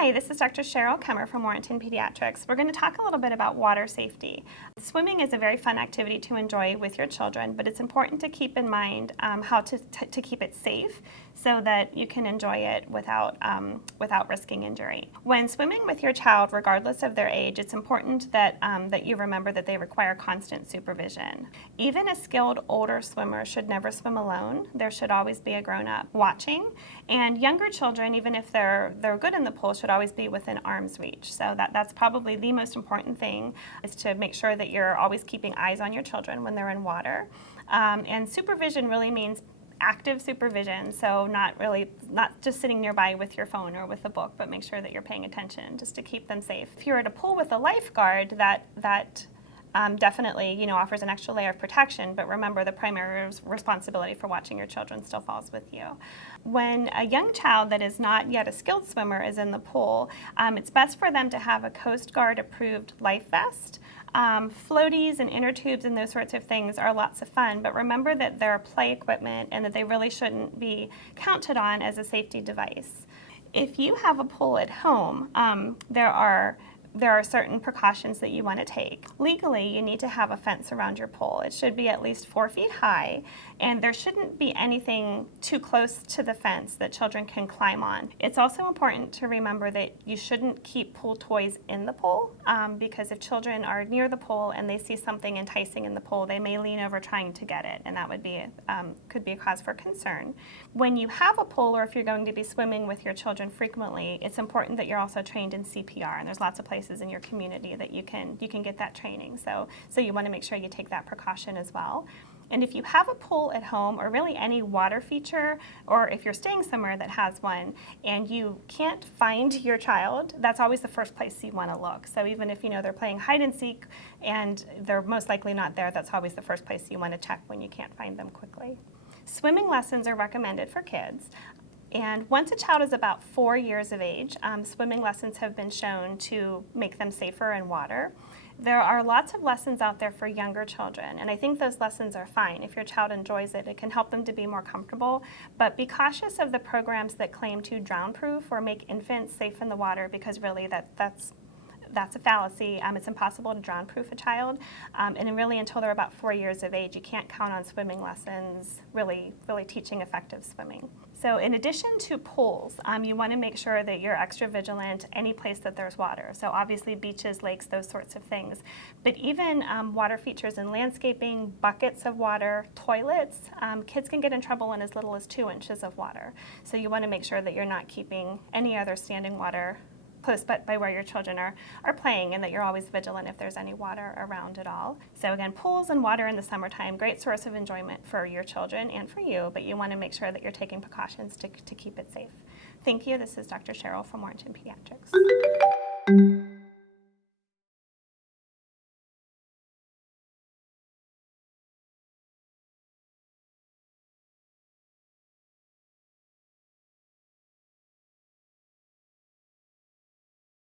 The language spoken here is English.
Hi, this is Dr. Cheryl Kemmer from Warrenton Pediatrics. We're going to talk a little bit about water safety. Swimming is a very fun activity to enjoy with your children, but it's important to keep in mind how to keep it safe so that you can enjoy it without risking injury. When swimming with your child, regardless of their age, it's important that you remember that they require constant supervision. Even a skilled older swimmer should never swim alone. There should always be a grown-up watching, and younger children, even if they're good in the pool, should always be within arm's reach. So that's probably the most important thing, is to make sure that you're always keeping eyes on your children when they're in water. And supervision really means active supervision, so not just sitting nearby with your phone or with a book, but make sure that you're paying attention just to keep them safe. If you're at a pool with a lifeguard, that definitely offers an extra layer of protection, but remember, the primary responsibility for watching your children still falls with you. When a young child that is not yet a skilled swimmer is in the pool, it's best for them to have a Coast Guard approved life vest. Floaties and inner tubes and those sorts of things are lots of fun, but remember that they're play equipment and that they really shouldn't be counted on as a safety device. If you have a pool at home, there are certain precautions that you want to take. Legally, you need to have a fence around your pool. It should be at least 4 feet high, and there shouldn't be anything too close to the fence that children can climb on. It's also important to remember that you shouldn't keep pool toys in the pool, because if children are near the pool and they see something enticing in the pool, they may lean over trying to get it, and that would be could be a cause for concern. When you have a pool, or if you're going to be swimming with your children frequently, it's important that you're also trained in CPR, and there's lots of places in your community that you can get that training. So you want to make sure you take that precaution as well. And if you have a pool at home, or really any water feature, or if you're staying somewhere that has one and you can't find your child, that's always the first place you want to look. So even if they're playing hide and seek and they're most likely not there, that's always the first place you want to check when you can't find them quickly. Swimming lessons are recommended for kids. And once a child is about 4 years of age, swimming lessons have been shown to make them safer in water. There are lots of lessons out there for younger children, and I think those lessons are fine. If your child enjoys it, it can help them to be more comfortable. But be cautious of the programs that claim to drown-proof or make infants safe in the water, because really that's a fallacy. It's impossible to drown-proof a child, and really until they're about 4 years of age, you can't count on swimming lessons really teaching effective swimming. So in addition to pools, you want to make sure that you're extra vigilant any place that there's water. So obviously beaches, lakes, those sorts of things. But even water features in landscaping, buckets of water, toilets, kids can get in trouble in as little as 2 inches of water. So you want to make sure that you're not keeping any other standing water close by where your children are playing, and that you're always vigilant if there's any water around at all. So again, pools and water in the summertime, great source of enjoyment for your children and for you, but you want to make sure that you're taking precautions to keep it safe. Thank you. This is Dr. Cheryl from Warrenton Pediatrics.